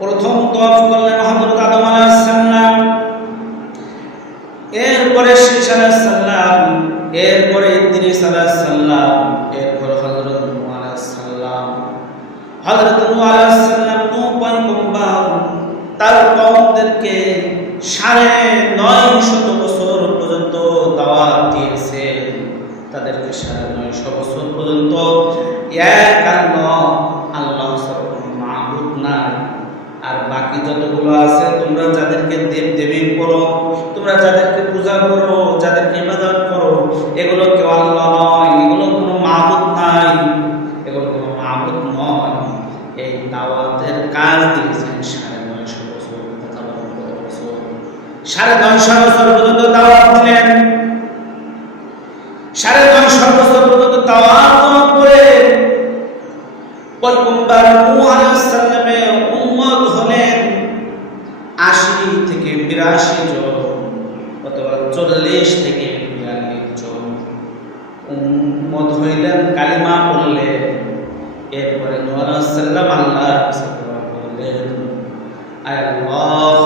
প্রথম তওয়াফ করলেন হযরত আদম আলাইহিস সালাম, এরপরে শীশ আলাইহিস সালাম, এরপরে ইদ্রিস আলাইহিস সালাম, এরপর হযরত নূহ আলাইহিস সালাম। হযরত নূহ আলাইহিস সালাম নূহ পয়গম্বর তার কওমদেরকে ৯৫০ বছর পর্যন্ত দাওয়াত দিয়েছেন। তাদেরকে ৯৫০ বছর পর্যন্ত এক আল্লাহ ছাড়া কোনো মাবুদ নাই। আর বাকি যতগুলো আছে, তোমরা যাদেরকে দেব দেবী করো, তোমরা যাদেরকে পূজা করো, যাদেরকে ইবাদত করো, এগুলো কেউ আল্লাহ নয়, এগুলো কোনো মাবুদ নাই, এগুলো কোনো মাবুদ নয়। এই দাওয়াতের কাজ দিয়েছেন ৯৫০ বছর। ৯৫০ বছর পর্যন্ত দাওয়াত দিলেন। ৯৫০ বছর পর্যন্ত দাওয়াত দেওয়ার পরে পয়গম্বর নূহ আলাইহিস সালামের উম্মত হলেন ৮০ থেকে ৮২ জন, অথবা ৪০ থেকে ৪২ জন উম্মত হইলেন, কালিমা পড়লেন। এরপরে নূহ আলাইহিস সালাম আল্লাহর কাছে দোয়া করলেন, আয় আল্লাহ,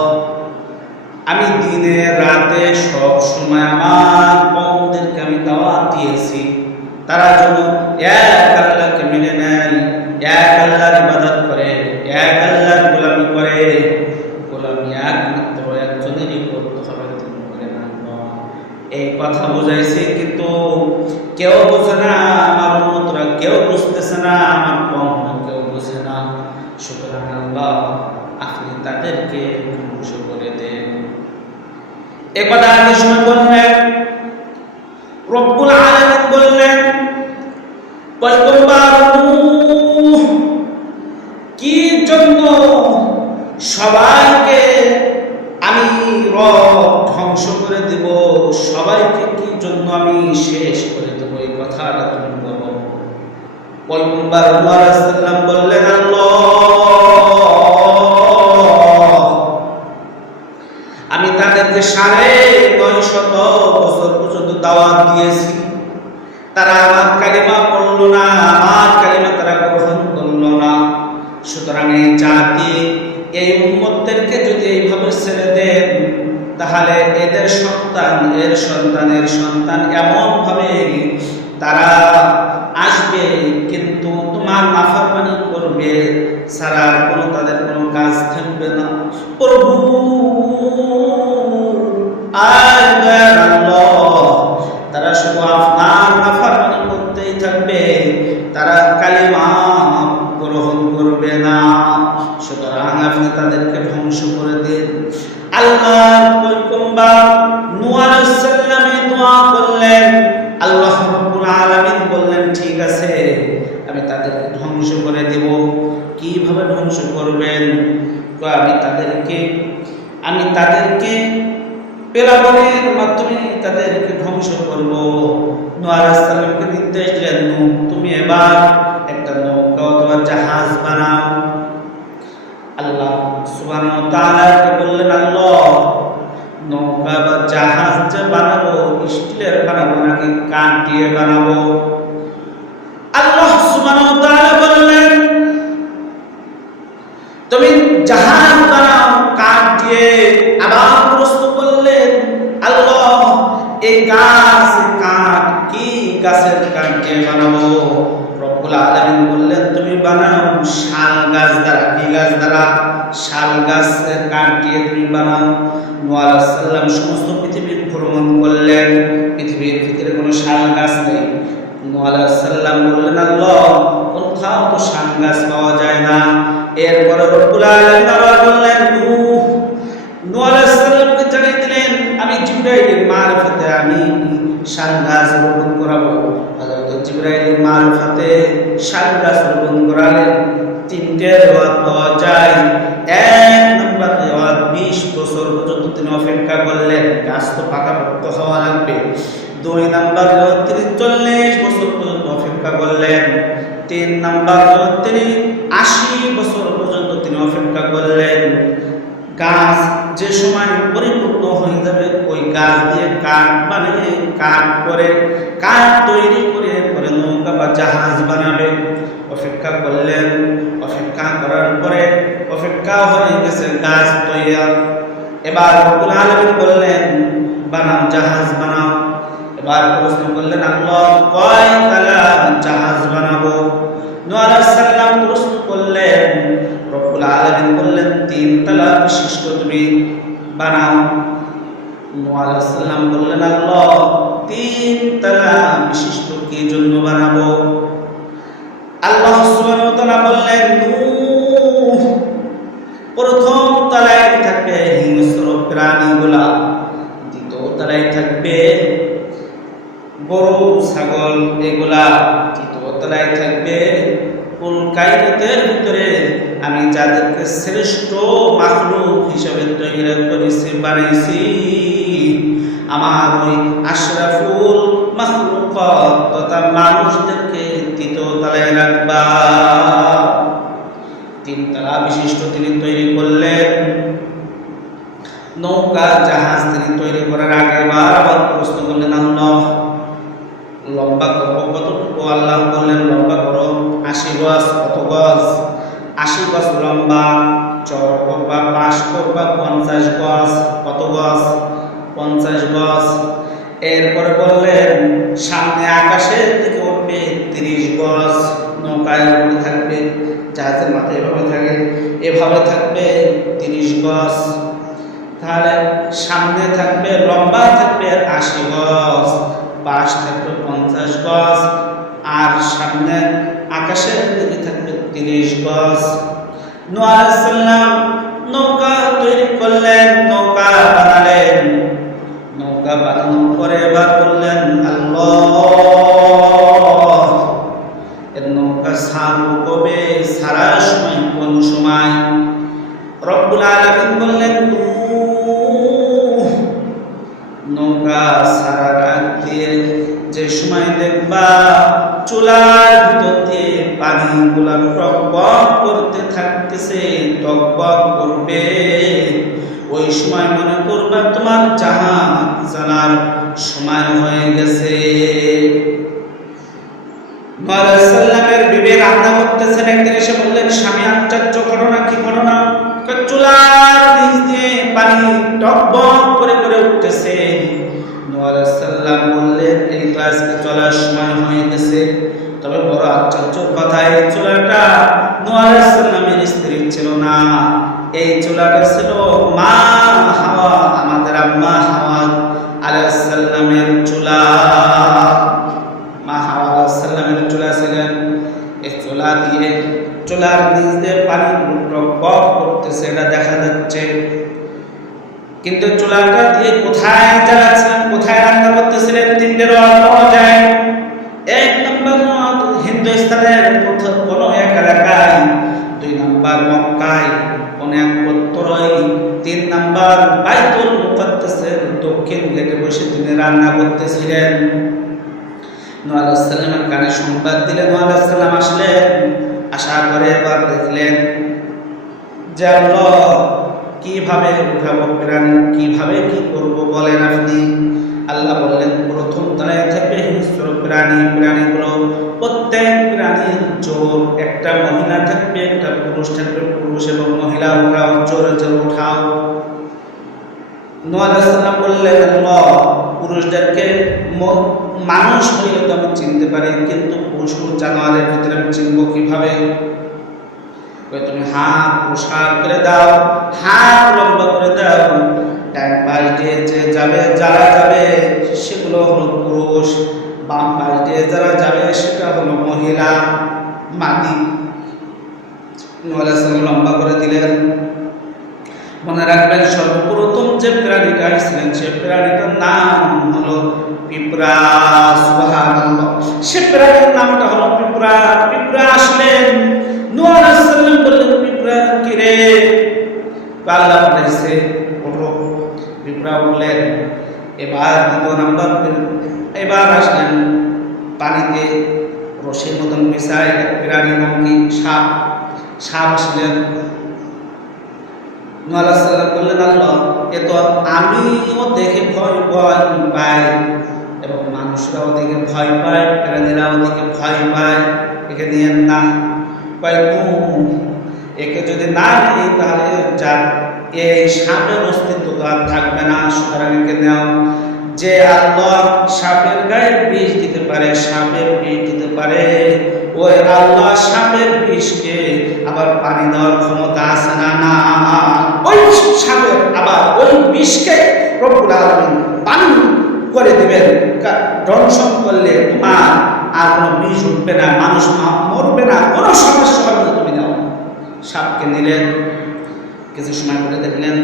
আমি দিনে রাতে সব সময় আমার কওমদেরকে আমি দাওয়াত দিয়েছি, তারা যেন এক আল্লাহকে মেনে নেয়, এক আল্লাহর ইবাদত করে, এক আল্লাহর গোলামি করে। গোলামি একমাত্র একজনেরই করতে হবে, তিনি বলেন আল্লাহ। এই কথা বুঝাইছে, কিন্তু কেউ বোঝে না, আমার উম্মতরা কেউ বুঝতেছে না, আমার কওমরা কেউ বুঝে না। সুতরাং আল্লাহ, আপনি তাদেরকে ধ্বংস করে দেন। এ কথা আগে সময় বললেন, রব্বুল আলামিন বললেন, পয়গম্বর নূহ, কি জন্য সবাইকে আমি রব ধ্বংস করে দেব, সবাইকে কি জন্য আমি শেষ করে দেব, এই কথাটা তুমি বলো। পয়গম্বর নূহ আলাইহিস সালাম বললেন, আল্লাহ, আমি তাদেরকে ৯৫০ বছর পর্যন্ত দাওয়াত দিয়েছি, তারা আমার কালিমা পড়ল না, আমার কালিমা তারা গ্রহণ করল না। সুতরাং এই জাতি, এই উম্মতদেরকে যদি এইভাবে ছেড়ে দেন, তাহলে এদের সন্তান, এর সন্তানের সন্তান এমন ভাবে তারা আসবে, কিন্তু তোমার নাফরমানি করবে ছাড়া কোনো তাদের কোনো কাজ থাকবে না। প্রভু, আয় দয়ার আল্লাহ, তারা শুধু আপনার নাফরমানি করতেই থাকবে, তারা কালিমা গ্রহণ করবে না। সুতরাং আপনি তাদেরকে ধ্বংস করে দিন। আল্লাহর পয়গম্বর নূহ আলাইহিস সালাম দোয়া করলেন, আল্লাহ রাব্বুল আলামিন বললেন, ঠিক আছে, আমি তাদেরকে ধ্বংস করে দেব। কিভাবে ধ্বংস করবেন? তো আমি তাদেরকে পেরাবনের মাধ্যমে তাদেরকে ধ্বংস করব। নূহ আলাইহিস সালামকে নির্দেশ দিলেন, নূহ, তুমি এবার একটা নৌকা অথবা জাহাজ বানাও। আল্লাহ সুবহানাহু ওয়া তাআলাকে বললেন, আল্লাহ, নৌকা বা জাহাজ যে বানাবো, স্টিলের বানাবো নাকি কাঠ দিয়ে বানাবো? আল্লাহ সুবহানাহু ওয়া তাআলা বললেন, তুমি জাহাজ বানাও কাঠ দিয়ে। আবার প্রশ্ন করলেন, আল্লাহ, এই গাছ, কাঠ কি গাছের কাঠ দিয়ে বানাবো? রব্বুল আলামিন বললেন, তুমি বানাও শাল গাছ দ্বারা। কি গাছ দ্বারা? শাল গাছের কাঠ দিয়ে তুমি বানাও। নূহ আলাইহিস সালাম সমস্ত পৃথিবীর ভ্রমণ করলেন, পৃথিবীর ভিতরে কোনো শাল গাছ নেই। নূহ আলাইহিস সালাম বললেন, আল্লাহ, কোথাও তো শাল গাছ পাওয়া যায় না। এরপরে রব্বুল আলামিন আবার বললেন, নূহ আলাইহিস সালামকে জানিয়ে দিলেন, আমি জিবরাইলের মারফতে আমি শাল গাছ রোপণ করাবো। হযরত জিবরাইলের মারফতে শাল গাছ রোপণ করালেন। ৩টে রিওয়ায়াত পাওয়া যায়। ১ নম্বর রিওয়ায়াত ২০ বছর পর্যন্ত তিনি অপেক্ষা করলেন, গাছ তো পাকাপোক্ত হওয়া লাগবে। ২ নম্বর রিওয়ায়াত তিনি ৪০ বছর পর্যন্ত অপেক্ষা করলেন। ৩ নম্বর রিওয়ায়াত তিনি ৮০ বছর পর্যন্ত তিনি অপেক্ষা করলেন। গাছ যে সময় পরিপূর্ণ হয়ে যাবে, ওই গাছ দিয়ে কাঠ বানিয়ে, কাঠ তৈরি করে পরে নৌকা বা জাহাজ বানাবে। অপেক্ষা করলেন। অপেক্ষা করার পরে পরীক্ষা হয়ে গেছে, গাছ তৈয়ার। এবার রব্বুল আলামিন বললেন বানাও, জাহাজ বানাও। এবার প্রশ্ন করলেন আল্লাহ কয় তালা জাহাজ বানাবো? নূহ আলাইহিস সালাম প্রশ্ন করলেন, রব্বুল আলামিন বললেন 3 তলা বিশিষ্ট তুমি বানাও। নূহ আলাইহিস সালাম বললেন আল্লাহ 3 তলা বিশিষ্ট কি জন্য বানাবো? আল্লাহ সুবহানাহু ওয়া তাআলা বললেন নূহ প্রথম তলায় থাকবে হিংস্র প্রাণীগুলা, দ্বিতীয় তলায় থাকবে গরু ছাগল এগুলা, তৃতীয় তলায় থাকবে কুল কায়নাতের ভিতরে আমি যাদেরকে শ্রেষ্ঠ মাখলুক হিসেবে তৈরি করেছি বানাইছি আমার ওই আশরাফুল মাখলুকাত তথা মানুষদেরকে তৃতীয় তলায় রাখবা। 3 তলা বিশিষ্ট তিনি তৈরি করলেন। নৌকা জাহাজ তিনি তৈরি করার আগে বারবার প্রশ্ন করলেন আল্লাহ লম্বা করবো কতটুকু? আল্লাহ বললেন লম্বা করো 80 গজ। কত গজ? 80 গজ লম্বা। চওড়া করবা 5 করবা 50 গজ। কত গজ? 50 গজ। এরপরে বললেন সামনে আকাশের দিকে উঠবে 30 গজ। নৌকায় উপরে থাকবে, জাহাজের মাথায় এভাবে থাকবে 30 গজ। তাহলে সামনে থাকবে লম্বা থাকবে 80 গজ, পাশ থাকবে 50 গজ, আর সামনে আকাশের দিকে থাকবে 30 গজ। নূহ আলাইহিস সালাম নৌকা তৈরি করলেন, নৌকা বানালেন। নৌকা বানানোর পরে এবার বললেন আল্লাহ এর নৌকা ছাড়বো কবে? ছাড়ার সময় কোন সময়? রব্বুল আলামিন বললেন নৌকা ছাড়ার আগে যে সময় দেখবা চুলার ভিতর দিয়ে পানিগুলা টকবক করতে থাকতেছে, টকবক করবে, ওই সময় মনে করবা তোমার জাহাজ চালার সময় হয়ে গেছে। নূহ আলাইহিস সালামের বিবি রান্না করতেছেন, একদিন এসে বললেন স্বামী আশ্চর্য ঘটনা। কি ঘটনা? চুলার নিচ দিয়ে পানি টকবক করে করে উঠতেছে। নূহ আলাইহিস সালাম বললেন এই তো আজকে চলার সময় হয়ে গেছে। তবে বড় আশ্চর্যের কথা, এই চুলাটা নূহ আলাইহিস সালামের স্ত্রী ছিল না, এই চুলাটা ছিল মা হাওয়া, আমাদের আম্মা হাওয়া আলাইহিস সালামের চুলা। মা হাওয়া আলাইহিস সালামের চুলা ছিলেন। এই চুলা দিয়ে চুলার নিচ দিয়ে পানি টকবক করতেছে, এটা দেখা যাচ্ছে। কিন্তু চুলাটা দিয়ে কোথায় জ্বালাচ্ছিলেন, কোথায় রান্না করতেছিলেন? 3টে রদ পাওয়া যায়। 1 নম্বর রদ হিন্দুস্তানের কোন এক এলাকায়, 2 নম্বর মক্কায় কোন এক গোত্রয়, 3 নম্বর বাইতুল মুকাদ্দাসের দক্ষিণ গেটে বসে তিনি রান্না করতেছিলেন। নূহ আলাইহিস সালামের কানে সংবাদ দিলেন। নূহ আলাইহিস সালাম আসলেন, আসার পরে এবার দেখলেন যে আল্লাহ কিভাবে উঠাবো প্রাণী, কিভাবে কি করব বলেন আপনি। আল্লাহ বললেন প্রথম তলায় থাকবে হিংস্র প্রাণী, প্রাণীগুলো প্রত্যেক প্রাণীর জোর, একটা মহিলা থাকবে একটা পুরুষ থাকবে, পুরুষ এবং মহিলা উঠাও, জোরে জোরে উঠাও। নূহ আলাইহিস সালাম বললেন আল্লাহ পুরুষদেরকে মানুষ হইলে তো আমি চিনতে পারি, কিন্তু পশু জানোয়ারের ভিতরে আমি চিনবো কিভাবে? তুমি হাত প্রসার করে দাও, হাত লম্বা করে দাও, ডান পাশ দিয়ে যে যাবে, যারা যাবে সেগুলো হলো পুরুষ, বাম পাশ দিয়ে যারা যাবে সেটা হলো মহিলা, মাটি। নূহ আলাইহিস সালাম লম্বা করে দিলেন। মনে রাখবেন সর্বপ্রথম যে প্রাণীটা আসছিলেন সে প্রাণীটার নাম হলো পিঁপড়া। সুবহানাল্লাহ, সে প্রাণীর নামটা হলো পিঁপড়া। পিঁপড়া আসলেন, নূহ আলাইহিস সালাম বললেন পিঁপড়া কি রে? আল্লাহ বলেছে ওঠো। পিঁপড়া উঠলেন। এবার 2 নম্বর এবার আসলেন পানিতে রশির মতন মিশায় প্রাণী নাম কি? সাপ। সাপ আসলেন। নূহ আলাইহিস সালাম বললেন আল্লাহ এ তো আমিও দেখে ভয় পাই এবং মানুষরাও দেখে ভয় পায়, প্রাণীরাও দেখে ভয় পায়, একে নিয়েন না। একে যদি না নেই তাহলে যার এই সাপের অস্তিত্ব তো আর থাকবে না। সুতরাং একে নেও। যে আল্লাহ সাপের গায়ে বিষ দিতে পারে, সাপের বিষ দিতে পারে, ওই আল্লাহ সাপের বিষকে আবার পানি দেওয়ার ক্ষমতা আছে না? না। ওই সাপের আবার ওই বিষকে রব্বুল আলামিন পানি করে দিবেন। দংশন করলে তোমার আর কোনো বিষ উঠবে না, মানুষ মরবে না, কোনো সমস্যা হবে না। তুমি নাও। সাপকে নিলেন। কিছু সময় পরে দেখলেন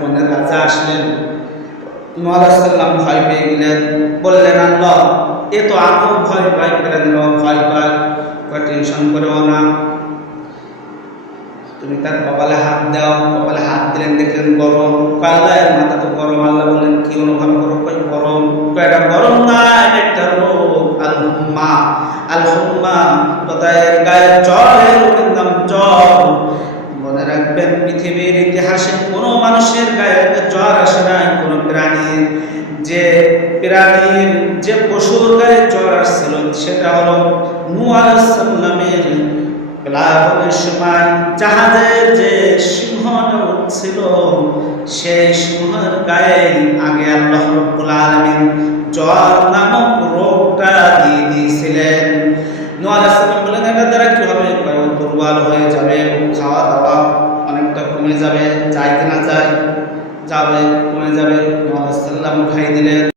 বনের রাজা আসলেন। নূহ আলাইহিস সালাম ভয় পেয়ে গেলেন। বললেন, আল্লাহ, এ তো আমিও ভয় পাই, ভয় পাই, টেনশন করেও না, তুমি তার কপালে হাত দাও। কপালে হাত দিলেন, দেখলেন গরম। আল্লাহ, এর মাথা তো গরম। আল্লাহ বললেন, কি অনুভব করো? গরম। এটা গরম না, একটা রোগ, আল হুম্মা। আল হুম্মা এর গায়ে জ্বরের নাম জ্বর। মনে রাখবেন, পৃথিবীর ইতিহাসে কোনো মানুষের গায়ে জ্বর আসে নাই, কোনো প্রাণীর। যে পশুর গায়ে জ্বর আসছিল সেটা হলো নূহ আলাইহিস সালামের প্লাবনের সময় জাহাজের যে সিংহটা উঠছিল, সেই সিংহের গায়ে আগে আল্লাহ রাব্বুল আলামিন জ্বর নামক রোগটা দিয়ে দিয়েছিলেন। নূহ আলাইহিস সালাম বলেন, এটা দ্বারা কি হবে? দুর্বল হয়ে যাবে, খাওয়া দাওয়া অনেকটা কমে যাবে। যায় কিনা? যায়, যাবে, কমে যাবে। নূহ আলাইহিস সালাম উঠাই দিলেন।